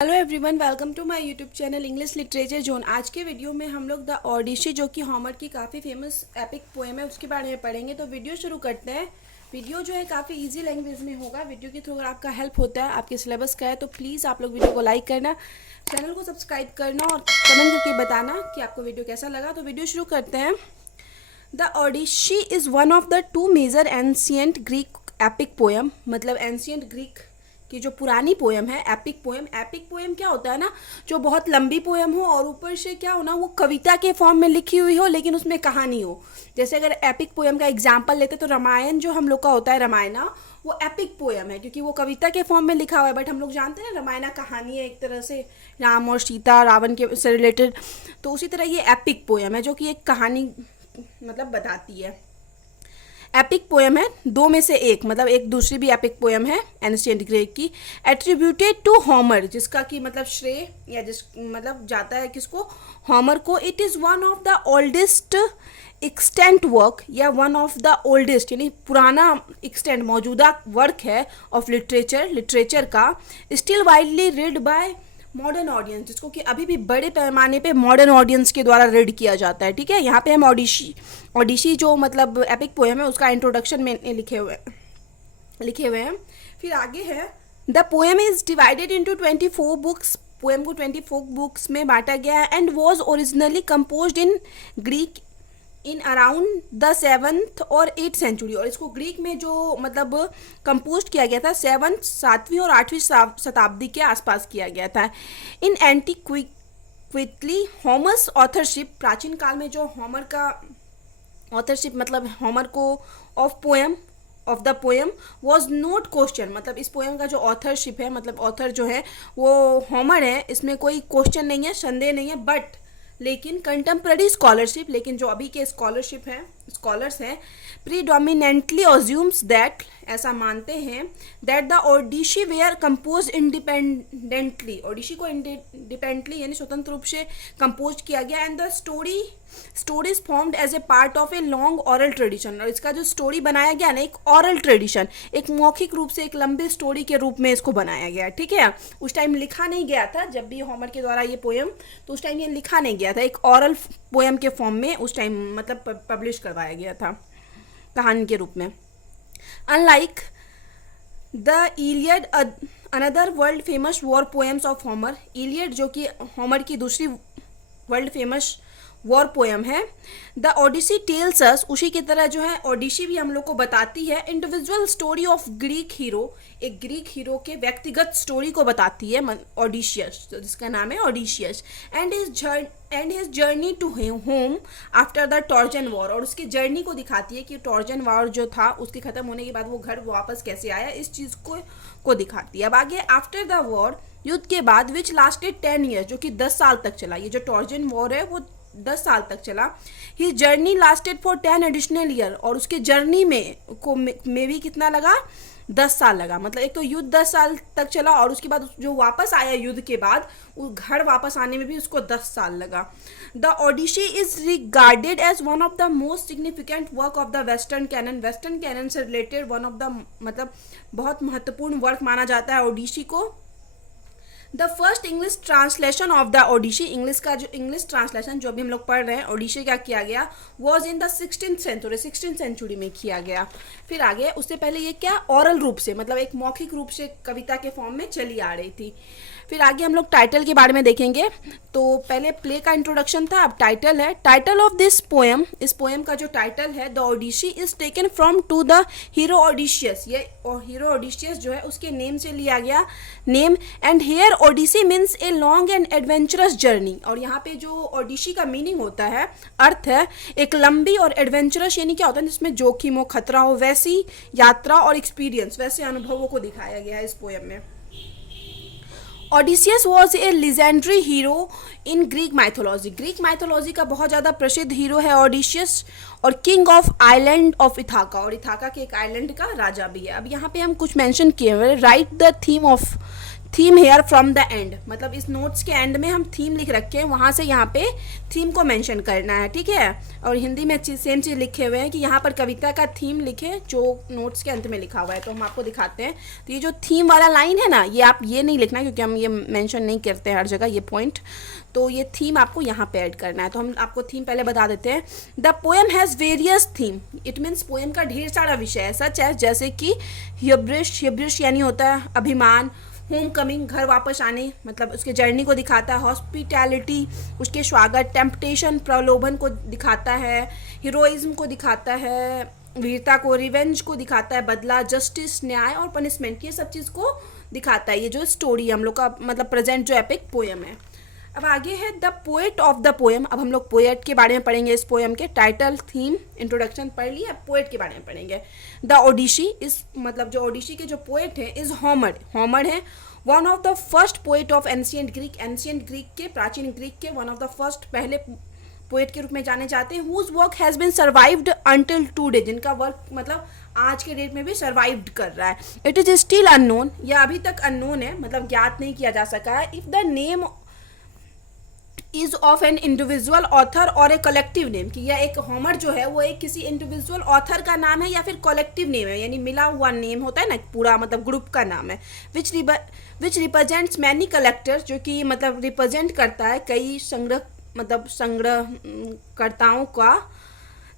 Hello everyone, welcome to my YouTube channel English literature zone. आज के video में हम लोग द ओडिसी, जो कि होमर की काफ़ी फेमस एपिक पोएम है, उसके बारे में पढ़ेंगे। तो वीडियो शुरू करते हैं। वीडियो जो है काफ़ी इजी लैंग्वेज में होगा। वीडियो के थ्रू अगर आपका हेल्प होता है, आपके सिलेबस का है, तो प्लीज़ आप लोग वीडियो को लाइक करना, चैनल को सब्सक्राइब करना और कमेंट करके बताना कि आपको वीडियो कैसा लगा। तो वीडियो शुरू करते हैं। The Odyssey is one of the two major ancient Greek epic poem, मतलब एंशियंट ग्रीक की जो पुरानी पोएम है एपिक पोएम। एपिक पोएम क्या होता है ना, जो बहुत लंबी पोएम हो और ऊपर से क्या हो ना, वो कविता के फॉर्म में लिखी हुई हो लेकिन उसमें कहानी हो। जैसे अगर एपिक पोएम का एग्जांपल लेते तो रामायण जो हम लोग का होता है, रामायणा, वो एपिक पोएम है क्योंकि वो कविता के फॉर्म में लिखा हुआ है। बट हम लोग जानते हैं ना, रामायणा कहानी है एक तरह से, राम और सीता, रावण के से रिलेटेड। तो उसी तरह ये एपिक पोएम है जो कि एक कहानी मतलब बताती है। एपिक पोएम है दो में से एक, मतलब एक दूसरी भी एपिक पोएम है एंशिएंट ग्रीक की, एट्रीब्यूटेड टू होमर, जिसका कि मतलब श्रेय या जिस मतलब जाता है किसको, होमर को। It is one of the oldest extent work, या वन ऑफ द ओल्डेस्ट यानी पुराना एक्सटेंट मौजूदा वर्क है ऑफ लिटरेचर का, still widely read by modern audience, जिसको कि अभी भी बड़े पैमाने पे मॉडर्न ऑडियंस के द्वारा रीड किया जाता है। ठीक है, यहाँ पे हम ओडिसी जो मतलब एपिक पोएम है उसका इंट्रोडक्शन में लिखे हुए हैं। फिर आगे है, the poem is divided into 24 books. Poem को 24 बुक्स में बांटा गया है and was originally compose in Greek in around the 7th और 8th सेंचुरी। और इसको ग्रीक में जो मतलब कंपोज किया गया था 7वीं और 8वीं शताब्दी के आसपास किया गया था। इन एंटीक्विटली होमर्स ऑथरशिप, प्राचीन काल में जो होमर का ऑथरशिप मतलब होमर को of the poem was not question, मतलब इस पोएम का जो ऑथरशिप है, मतलब ऑथर जो है वो होमर है, इसमें कोई क्वेश्चन नहीं है, संदेह नहीं है। बट लेकिन कंटेम्प्रेरी स्कॉलरशिप, लेकिन जो अभी के स्कॉलर्स हैं प्रीडोमिनेंटली अज्यूम्स दैट, ऐसा मानते हैं, that the Odyssey were compose independently, Odyssey को इंडिपेंडेंटली यानी स्वतंत्र रूप से कंपोज किया गया, and the stories formed as a part of a long oral tradition. और इसका जो स्टोरी बनाया गया ना, एक ऑरल ट्रेडिशन, एक मौखिक रूप से एक लंबे स्टोरी के रूप में इसको बनाया गया। ठीक है, उस टाइम लिखा नहीं गया था जब भी होमर के द्वारा ये पोएम, तो उस टाइम ये लिखा नहीं गया था, एक ऑरल पोएम के फॉर्म में उस टाइम मतलब पब्लिश करवाया गया था कहानी के रूप में। Unlike the Iliad, another world famous war poems of Homer, Iliad जो कि होमर की दूसरी वर्ल्ड फेमस वॉर पोएम है, द ओडिसी टेल्स अस, उसी की तरह जो है ओडिसी भी हम लोग को बताती है individual story of Greek hero, एक ग्रीक हीरो के व्यक्तिगत स्टोरी को बताती है ओडिशियस, जिसका नाम है Odysseus, and his journey to home after the Trojan war, और उसकी जर्नी को दिखाती है कि टॉर्जन वॉर जो था उसके खत्म होने के बाद वो घर वापस कैसे आया, इस चीज़ को दिखाती है। अब आगे, आफ्टर द वॉर, युद्ध के बाद, विच लास्टेड 10 ईयर्स, जो कि 10 साल तक चला, ये जो टॉर्जन वॉर है वो 10 साल तक चला। He journey lasted for 10 additional year, और उसके जर्नी में भी कितना लगा, 10 साल लगा। मतलब एक तो युद्ध 10 साल तक चला और उसके बाद जो वापस आया युद्ध के बाद, उस घर वापस आने में भी उसको 10 साल लगा। The Odyssey is regarded as one of the most significant work of the western canon, western canon से रिलेटेड वन ऑफ द मतलब बहुत महत्वपूर्ण वर्क माना जाता है ओडिसी को। The first English translation of the Odyssey, English का जो इंग्लिश ट्रांसलेशन जो अभी हम लोग पढ़ रहे हैं ओडिसी का किया गया, was in the 16th century में किया गया। फिर आगे, उससे पहले ये क्या, ऑरल रूप से मतलब एक मौखिक रूप से कविता के फॉर्म में चली आ रही थी। फिर आगे हम लोग टाइटल के बारे में देखेंगे। तो पहले प्ले का इंट्रोडक्शन था, अब टाइटल है। टाइटल ऑफ दिस पोएम, इस पोएम का जो टाइटल है the Odyssey, is taken from to the hero Odysseus, ये हीरो ओडिशियस जो है उसके नेम से लिया गया name. And here Odyssey means a long and adventurous journey, और यहाँ पे जो ओडिसी का मीनिंग होता है, अर्थ है एक लंबी और एडवेंचरस, यानी क्या होता है जिसमें जोखिम हो, खतरा हो, वैसी यात्रा और एक्सपीरियंस, वैसे अनुभवों को दिखाया गया है इस पोएम में। Odysseus was a legendary hero in Greek mythology, Greek mythology का बहुत ज़्यादा प्रसिद्ध हीरो है ओडिशियस, और king of island of Ithaca, और इथाका के एक आइलैंड का राजा भी है। अब यहाँ पे हम कुछ मेंशन किए हुए, right the theme of theme here from the end, मतलब इस नोट्स के एंड में हम थीम लिख रखे हैं, वहाँ से यहाँ पे थीम को मेंशन करना है, ठीक है। और हिंदी में सेम चीज़ लिखे हुए हैं कि यहाँ पर कविता का थीम लिखे जो नोट्स के अंत में लिखा हुआ है। तो हम आपको दिखाते हैं। तो ये जो थीम वाला लाइन है ना, ये आप ये नहीं लिखना क्योंकि हम ये मेंशन नहीं करते हैं हर जगह ये पॉइंट। तो ये थीम आपको यहाँ पे ऐड करना है। तो हम आपको थीम पहले बता देते हैं। The poem has various theme, it means poem का ढेर सारा विषय है, सच है जैसे कि ह्यूब्रिश यानी होता है अभिमान, होम कमिंग घर वापस आने मतलब उसके जर्नी को दिखाता है, हॉस्पिटैलिटी उसके स्वागत, टेम्पटेशन प्रलोभन को दिखाता है, हीरोइज्म को दिखाता है, वीरता को, रिवेंज को दिखाता है, बदला, जस्टिस न्याय और पनिशमेंट, ये सब चीज़ को दिखाता है ये जो स्टोरी है हम लोग का मतलब प्रेजेंट जो एपिक पोएम है। अब आगे है the poet of the poem. अब हम लोग पोएट के बारे में पढ़ेंगे। इस पोएम के टाइटल, थीम, इंट्रोडक्शन पढ़ लिया, अब पोएट के बारे में पढ़ेंगे। द ओडिसी, इस मतलब जो ओडिसी के जो पोएट हैं इज होमर। होमर है one of the first poet of ancient Greek, ancient Greek के, प्राचीन ग्रीक के वन ऑफ द फर्स्ट पहले पोएट के रूप में जाने जाते हैं। Whose work has been survived until today, जिनका वर्क मतलब आज के डेट में भी सर्वाइव्ड कर रहा है। इट इज स्टिल अननोन, यह अभी तक अननोन है मतलब ज्ञात नहीं किया जा सका है। If the name is of an individual author और ए कलेक्टिव नेम, कि यह एक होमर जो है वो एक किसी इंडिविजुअल ऑथर का नाम है या फिर कलेक्टिव नेम है, यानी मिला हुआ नेम होता है ना, पूरा मतलब ग्रुप का नाम है। विच रिप्रेजेंट्स मैनी कलेक्टर्स, जो कि मतलब रिप्रेजेंट करता है कई संग्रह मतलब संग्रहकर्ताओं का।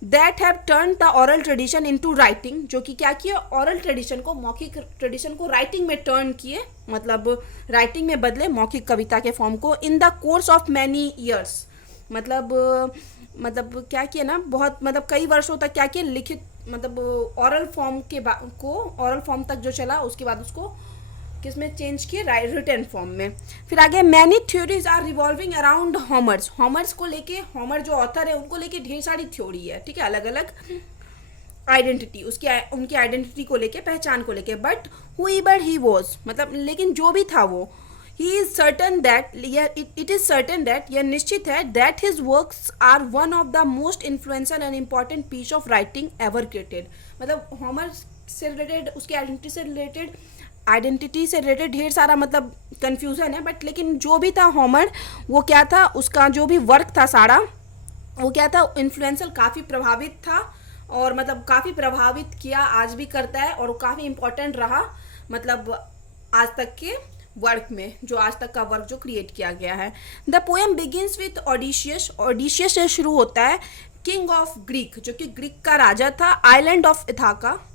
That have turn the oral tradition into writing, जो कि क्या किया, ओरल ट्रेडिशन को, मौखिक ट्रेडिशन को राइटिंग में टर्न किए, मतलब राइटिंग में बदले मौखिक कविता के फॉर्म को। In the course of many years, मतलब क्या किया ना, बहुत मतलब कई वर्षों तक क्या किया, लिखित मतलब ओरल फॉर्म के को ओरल फॉर्म तक जो चला उसके बाद उसको किस में चेंज किए, रिटन फॉर्म में। फिर आगे many theories are revolving around Homer's, Homer's को लेके, होमर जो ऑथर है उनको लेके ढेर सारी थ्योरी है, ठीक है, अलग अलग आइडेंटिटी उसकी, उनकी आइडेंटिटी को लेके, पहचान को लेके। बट हुएवर ही वाज, मतलब लेकिन जो भी था वो, he is certain that, it is certain that, यह निश्चित है, that his works are one of the most influential and important piece of writing ever created. मतलब होमर से रिलेटेड, उसकी आइडेंटिटी से रिलेटेड ढेर सारा मतलब कन्फ्यूज़न है, बट लेकिन जो भी था होमर, वो क्या था, उसका जो भी वर्क था सारा, वो क्या था, इन्फ्लुएंशियल, काफ़ी प्रभावित था और मतलब काफ़ी प्रभावित किया, आज भी करता है और काफ़ी इम्पोर्टेंट रहा मतलब आज तक के वर्क में, जो आज तक का वर्क जो क्रिएट किया गया है। द पोएम बिगिंस विथ ओडिशियस, ओडिशियस से शुरू होता है, किंग ऑफ ग्रीक, जो कि ग्रीक का राजा था, आइलैंड ऑफ इथाका,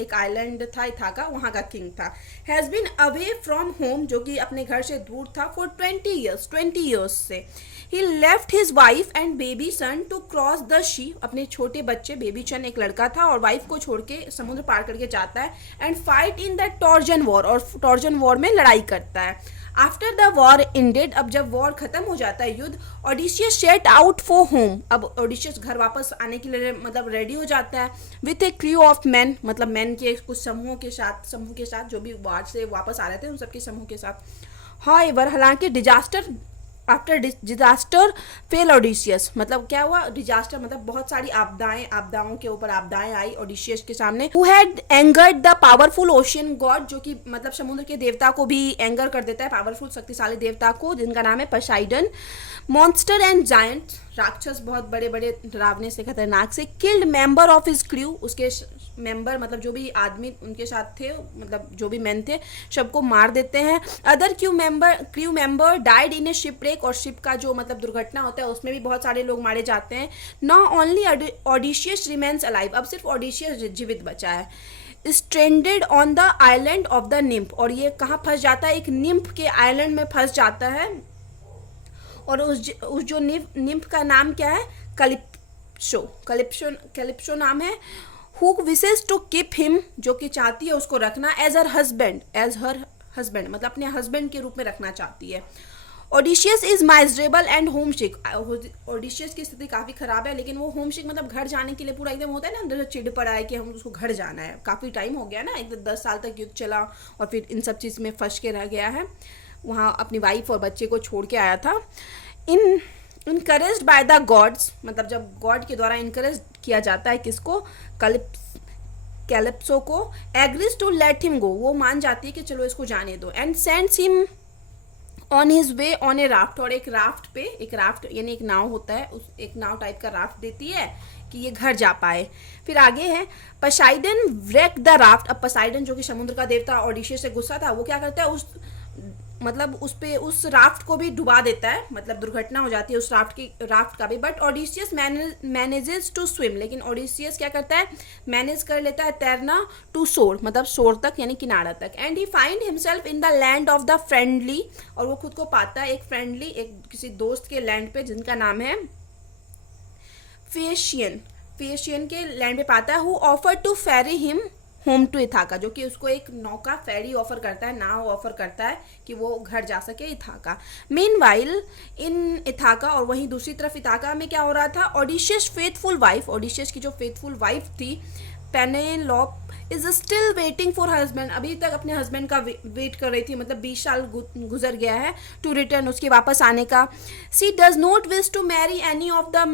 एक आइलैंड था इथाका, वहाँ का किंग था। Has been away from home, जो कि अपने घर से दूर था, फॉर 20 ईयर्स से। He left his wife and baby son to cross the sea, अपने छोटे बच्चे, बेबी सन एक लड़का था, और वाइफ को छोड़ के समुद्र पार करके जाता है। And fight in the Trojan war, और टॉर्जन वॉर में लड़ाई करता है। आफ्टर द वॉर इंडेड, अब जब वॉर खत्म हो जाता है, युद्ध, ओडिशियस सेट आउट फॉर होम, अब ओडिशियस घर वापस आने के लिए मतलब रेडी हो जाता है, with A crew of man, मतलब मैन के कुछ समूह के साथ जो भी वॉर से वापस आ रहे थे उन सबके समूह के साथ। हाउएवर, हालांकि डिजास्टर, आफ्टर डिजास्टर फेल ओडिशियस, मतलब क्या हुआ, डिजास्टर मतलब बहुत सारी आपदाओं के ऊपर आपदाएं आई ओडिशियस के सामने। Who had angered the powerful ocean God, जो कि मतलब समुद्र के देवता को भी एंगर कर देता है, पावरफुल शक्तिशाली देवता को, जिनका नाम है पोसाइडन। मॉन्स्टर एंड जायंट, राक्षस बहुत बड़े बड़े डरावने से खतरनाक से। Killed member of his crew, उसके मेंबर मतलब जो भी आदमी उनके साथ थे, मतलब जो भी मैन थे, सबको मार देते हैं। Other crew member died in A shipwreck, और शिप का जो मतलब दुर्घटना होता है उसमें भी बहुत सारे लोग मारे जाते हैं। Not only Odysseus remains alive, अब सिर्फ ओडिशियस जीवित बचा है। Stranded on the island of the nymph, और ये कहाँ फंस जाता है, एक निम्फ के आइलैंड में फंस जाता है, और उस जो निम्फ का नाम क्या है, कैलिप्सो नाम है। Who wishes to keep him, जो कि चाहती है उसको रखना, एज हर हस्बैंड, मतलब अपने हस्बैंड के रूप में रखना चाहती है। ओडिशियस इज माइजरेबल एंड होमसिक, ओडिशियस की स्थिति काफ़ी खराब है, लेकिन वो होमसिक मतलब घर जाने के लिए पूरा एकदम होता है ना, अंदर से चिढ़ पड़ा है कि हम उसको घर जाना है, काफ़ी टाइम हो गया ना, 10 साल तक युद्ध चला और फिर इन सब चीज़ में फंस के रह गया है, वहाँ अपनी वाइफ और बच्चे को छोड़ के आया था। इनकरेज्ड बाय द गॉड्स, मतलब जब गॉड के द्वारा इनकरेज किया जाता है किसको, कैलिप्सो को, agrees to let him go, वो मान जाती है कि चलो इसको जाने दो, and sends him on his way on a raft, और एक राफ्ट पे, एक राफ्ट यानी एक नाव होता है, उस एक नाव टाइप का राफ्ट देती है कि ये घर जा पाए। फिर आगे है पसाइडन व्रेक द राफ्ट। अब पसाइडन जो कि समुद्र का देवता ओडिशियस से गुस्सा था, वो क्या करता है, उस मतलब उस पे उस राफ्ट को भी डुबा देता है, मतलब दुर्घटना हो जाती है उस राफ्ट का भी। But Odysseus manages to swim, लेकिन ओडिशियस क्या करता है, मैनेज कर लेता है तैरना, टू शोर मतलब शोर तक यानी किनारा तक। And he find himself in the land of the friendly, और वो खुद को पाता है एक फ्रेंडली, एक किसी दोस्त के लैंड पे जिनका नाम है फेशियन के लैंड पे पाता है। Who offer to ferry him home to Ithaca, जो कि उसको एक नौका फेरी ऑफर करता है, नाव ऑफर करता है कि वो घर जा सके इथाका। मीनवाइल इन इथाका, और वहीं दूसरी तरफ इथाका में क्या हो रहा था, ओडिशियस फेथफुल वाइफ, ओडिशियस की जो फेथफुल वाइफ थी Penelope, is still waiting for husband, अभी तक अपने हस्बैंड का वेट कर रही थी, मतलब 20 साल गुजर गया है, टू रिटर्न, उसके वापस आने का। She does not wish to marry any of the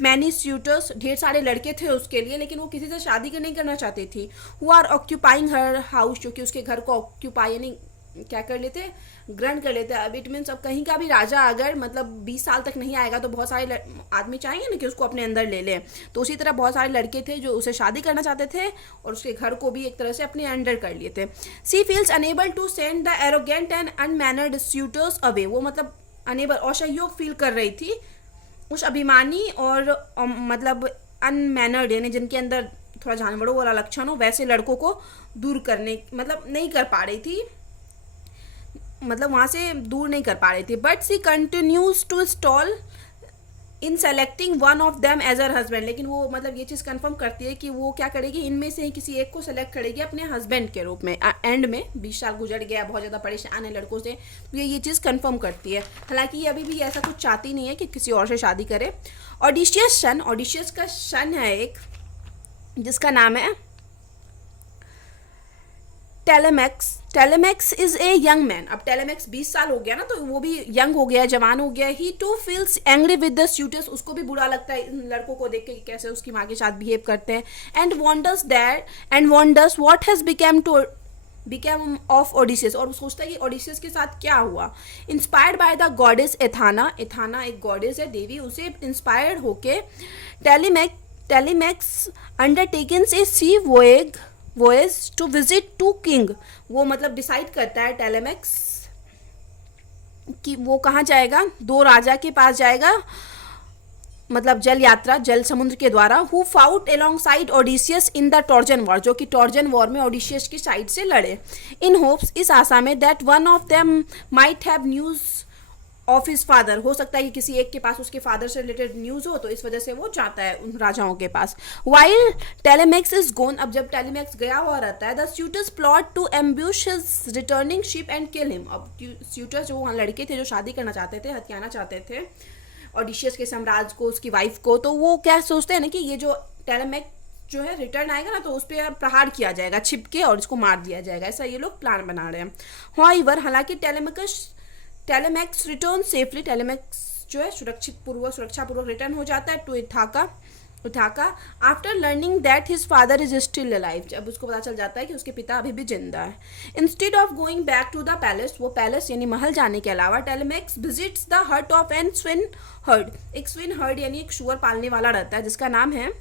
many suitors, ढेर सारे लड़के थे उसके लिए, लेकिन वो किसी से शादी नहीं करना चाहती थी। Who are occupying her house, जो कि उसके घर को ऑक्यूपाई यानी क्या कर लेते, ग्रहण कर लेते हैं। अब इट मीन्स अब कहीं का भी राजा अगर मतलब 20 साल तक नहीं आएगा तो बहुत सारे आदमी चाहेंगे ना कि उसको अपने अंदर ले ले, तो उसी तरह बहुत सारे लड़के थे जो उसे शादी करना चाहते थे और उसके घर को भी एक तरह से अपने अंडर कर लिए थे। She feels unable to send the arrogant and unmannered suitors away, वो मतलब अनेबल, असहयोग फील कर रही थी उस अभिमानी और मतलब अनमैनर्ड यानी जिनके अंदर थोड़ा जानवरों वाला लक्षण हो वैसे लड़कों को दूर करने, मतलब नहीं कर पा रही थी, मतलब वहाँ से दूर नहीं कर पा रही थी। But she continues to stall in selecting one of them as her husband, लेकिन वो मतलब ये चीज़ कंफर्म करती है कि वो क्या करेगी, इनमें से ही किसी एक को सेलेक्ट करेगी अपने हस्बैंड के रूप में। एंड में 20 साल गुजर गया, बहुत ज़्यादा परेशान है लड़कों से, तो ये चीज़ कंफर्म करती है। हालांकि ये अभी भी ऐसा कुछ चाहती नहीं है कि किसी और से शादी करे। ओडिशियस सन, ओडिशियस का सन है एक जिसका नाम है टेलेमैक्स। टेलेमैक्स इज ए यंग मैन, अब टेलेमैक्स 20 साल हो गया ना, तो वो भी यंग हो गया, जवान हो गया। He too feels angry with the suitors, उसको भी बुरा लगता है इन लड़कों को देख के कि कैसे उसकी माँ के साथ बिहेव करते हैं। And wonders what has become of Odysseus, और सोचता है कि ओडिसियस के साथ क्या हुआ। Inspired by the goddess Athena, Athena एक गॉडेस है, देवी, उसे इंस्पायर्ड होके Telemachus undertakes a sea voyage to visit to king, वो मतलब डिसाइड करता है टेलेमैक्स कि वो कहाँ जाएगा, 2 राजा के पास जाएगा, मतलब जल यात्रा, जल समुद्र के द्वारा। Who fought along side ओडिशियस in the Trojan war, जो कि टॉर्जन वॉर में ओडिशियस की साइड से लड़े। इन होप्स, इस आशा में, that one of them might have news of his father, हो सकता है कि किसी एक के पास उसके फादर से रिलेटेड न्यूज हो, तो इस वजह से वो जाता है उन राजाओं के पास। वाइल टेलेमैक्स इज गोन, अब जब टेलेमैक्स गया हुआ रहता है, the suitors plot to ambush his returning ship and kill him, अब सूटर्स जो वहाँ लड़के थे जो शादी करना चाहते थे, हथियाना चाहते थे ओडिशियस के साम्राज्य को, उसकी वाइफ को, तो वो क्या सोचते हैं ना कि ये जो टेलेमैक्स जो है रिटर्न आएगा ना, तो उस पर प्रहार किया जाएगा छिपके और इसको मार दिया जाएगा, ऐसा ये लोग प्लान बना रहे हैं। हाउएवर, हालांकि टेलेमैक्स रिटर्न सेफली, टेलेमैक्स जो है सुरक्षा पूर्वक रिटर्न हो जाता है to Ithaca after learning that his father is still alive, जब उसको पता चल जाता है कि उसके पिता अभी भी जिंदा है। Instead of going back to the palace, वो पैलेस यानी महल जाने के अलावा Telemachus visits the hut of an swineherd, एक स्विन हर्ड यानी एक शुअर पालने वाला रहता है जिसका नाम है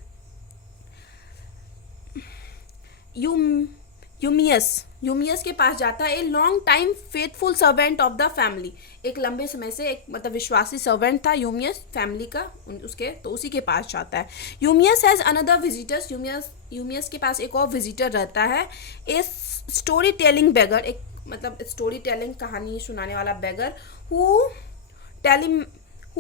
यूमियस के पास जाता है। A long time faithful servant of the family, एक लंबे समय से एक मतलब विश्वासी सर्वेंट था यूमियस फैमिली का, उसके, तो उसी के पास जाता है। यूमियस हैज अनदर विजिटर्स, यूमियस के पास एक और विजिटर रहता है। ए स्टोरी टेलिंग बेगर, एक मतलब स्टोरी टेलिंग कहानी सुनाने वाला beggar, who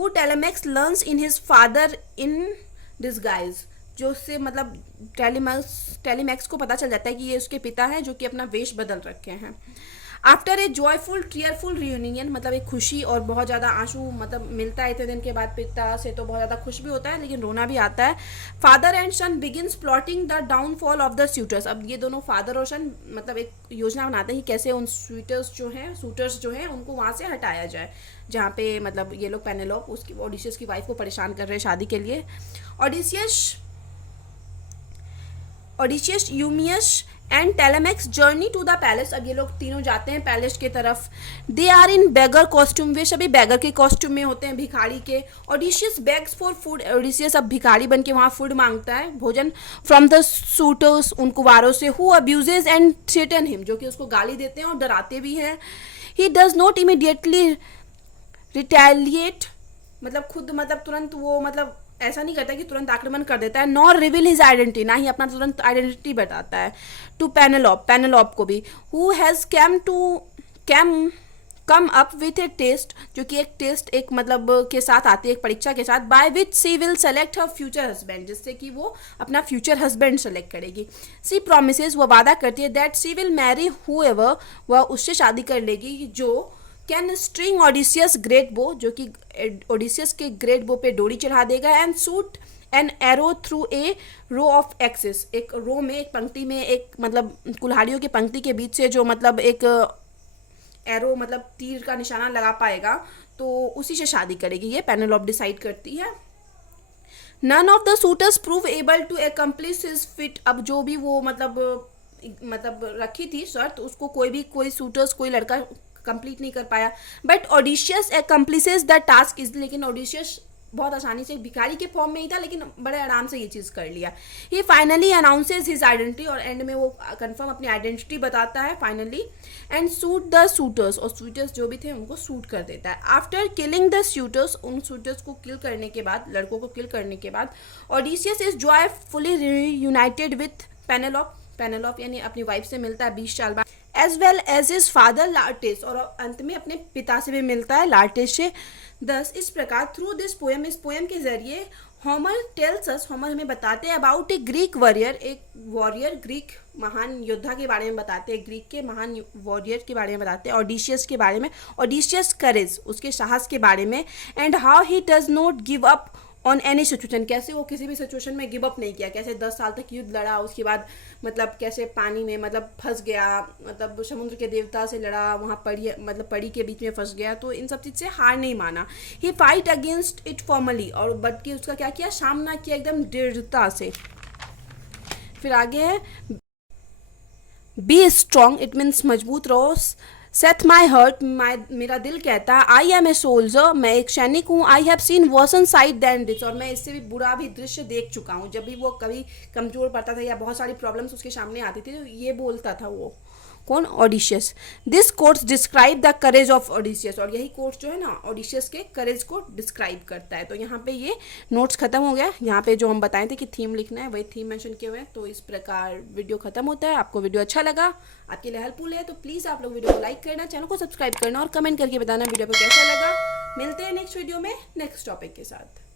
Telemachus learns in his father in disguise, जो उससे मतलब टेलीमैक्स को पता चल जाता है कि ये उसके पिता हैं जो कि अपना वेश बदल रखे हैं। After a joyful tearful reunion, मतलब एक खुशी और बहुत ज़्यादा आंसू मतलब मिलता है इतने दिन के बाद पिता से, तो बहुत ज़्यादा खुश भी होता है लेकिन रोना भी आता है। Father and son begins plotting the downfall of the suitors, अब ये दोनों फादर और सन मतलब एक योजना बनाते हैं कि कैसे उन सूटर्स जो हैं उनको वहाँ से हटाया जाए, जहाँ पे मतलब ये लोग पेनेलोप उसकी ओडिशियस की वाइफ को परेशान कर रहे हैं शादी के लिए। Odysseus, Eumaeus and Telemachus journey to the palace. अब ये लोग तीनों जाते हैं पैलेस की तरफ। They are in beggar costume, वे सभी बेगर के कॉस्ट्यूम में होते हैं, भिखारी के। ओडिशियस बेग्स फॉर फूड, ओडिशियस अब भिखारी बन के वहाँ फूड मांगता है, भोजन। फ्रॉम द सूटर्स, उन कुवारों से, who abuses and threaten him, जो कि उसको गाली देते हैं और डराते भी हैं। He does not immediately retaliate, मतलब खुद मतलब तुरंत वो मतलब ऐसा नहीं करता कि तुरंत आक्रमण कर देता है। नॉर रिवील हिज आइडेंटिटी, ना ही अपना तुरंत आइडेंटिटी बताता है। टू पेनेलॉप, पेनेलॉप को भी। Who has come up with a test, जो कि एक टेस्ट एक मतलब के साथ आती है, एक परीक्षा के साथ। By which she will select her future husband, जिससे कि वो अपना फ्यूचर हस्बैंड सेलेक्ट करेगी। सी प्रोमिसेस, वो वादा करती है, that she will marry whoever, वह उससे शादी कर लेगी जो कैन स्ट्रिंग ओडिसियस ग्रेट बो, जो कि ओडिसियस के ग्रेट बो पे डोरी चढ़ा देगा। And shoot an arrow through a row of axes, एक रो में, एक पंक्ति में, एक मतलब कुल्हाड़ियों की पंक्ति के बीच से जो मतलब एक एरो मतलब तीर का निशाना लगा पाएगा, तो उसी से शादी करेगी। ये पेनेलोप डिसाइड करती है। None of the suitors prove able to accomplish his feat, अब जो भी वो मतलब रखी थी शर्त, उसको कोई सूटर्स, कोई लड़का कंप्लीट नहीं कर पाया। But Odysseus accomplishes the task is, लेकिन ओडिशियस बहुत आसानी से, भिखारी के फॉर्म में ही था लेकिन बड़े आराम से ये चीज़ कर लिया। ये फाइनली अनाउंसेस हिज आइडेंटिटी, और एंड में वो कंफर्म अपनी आइडेंटिटी बताता है finally. And suit the suitors, और सूटर्स जो भी थे उनको सूट कर देता है। आफ्टर किलिंग द सूटर्स, उन सूटर्स को किल करने के बाद, लड़कों को किल करने के बाद, Odysseus is joyfully reunited with Penelope, Penelope यानी अपनी वाइफ से मिलता है 20 साल बाद। As well as his father Laertes, और अंत में अपने पिता से भी मिलता है, लार्टेस से। दस इस प्रकार थ्रू दिस पोएम, इस पोएम के जरिए होमर टेल्स अस, होमर हमें बताते हैं अबाउट ए ग्रीक वॉरियर, एक वॉरियर, ग्रीक महान योद्धा के बारे में बताते हैं, ग्रीक के महान वॉरियर के बारे में बताते हैं, ओडिशियस के बारे में, ओडिशियस करेज, उसके साहस के बारे में। And how he does not give up on any situation, कैसे वो किसी भी सिचुएशन में गिव अप नहीं किया, कैसे 10 साल तक युद्ध लड़ा, उसके बाद मतलब कैसे पानी में मतलब फंस गया, मतलब समुद्र के देवता से लड़ा, वहाँ पड़ी के बीच में फंस गया, तो इन सब चीज़ से हार नहीं माना। ही फाइट अगेंस्ट इट फॉर्मली, और बल्कि उसका क्या किया, सामना किया एकदम दृढ़ता से। फिर आगे है बी स्ट्रॉन्ग, इट मीन्स मजबूत रहो। सेथ माई हर्ट, मेरा दिल कहता है, आई एम ए सोल्जर, मैं एक सैनिक हूँ। I have seen worse sight than this, और मैं इससे भी बुरा भी दृश्य देख चुका हूँ। जब भी वो कभी कमजोर पड़ता था या बहुत सारी प्रॉब्लम्स उसके सामने आती थी, तो ये बोलता था वो, कौन, ओडिशियस। This quotes describe the courage of ओडिशियस, और यही कोट्स जो है ना ओडिशियस के करेज को डिस्क्राइब करता है। तो यहाँ पे ये नोट्स खत्म हो गया। यहाँ पे जो हम बताए थे कि थीम लिखना है, वही थीम मेंशन किए हुए हैं। तो इस प्रकार वीडियो खत्म होता है। आपको वीडियो अच्छा लगा, आपके लिए हेल्पफुल है, तो प्लीज़ आप लोग वीडियो को लाइक करना, चैनल को सब्सक्राइब करना और कमेंट करके बताना वीडियो को कैसा लगा। मिलते हैं नेक्स्ट वीडियो में नेक्स्ट टॉपिक के साथ।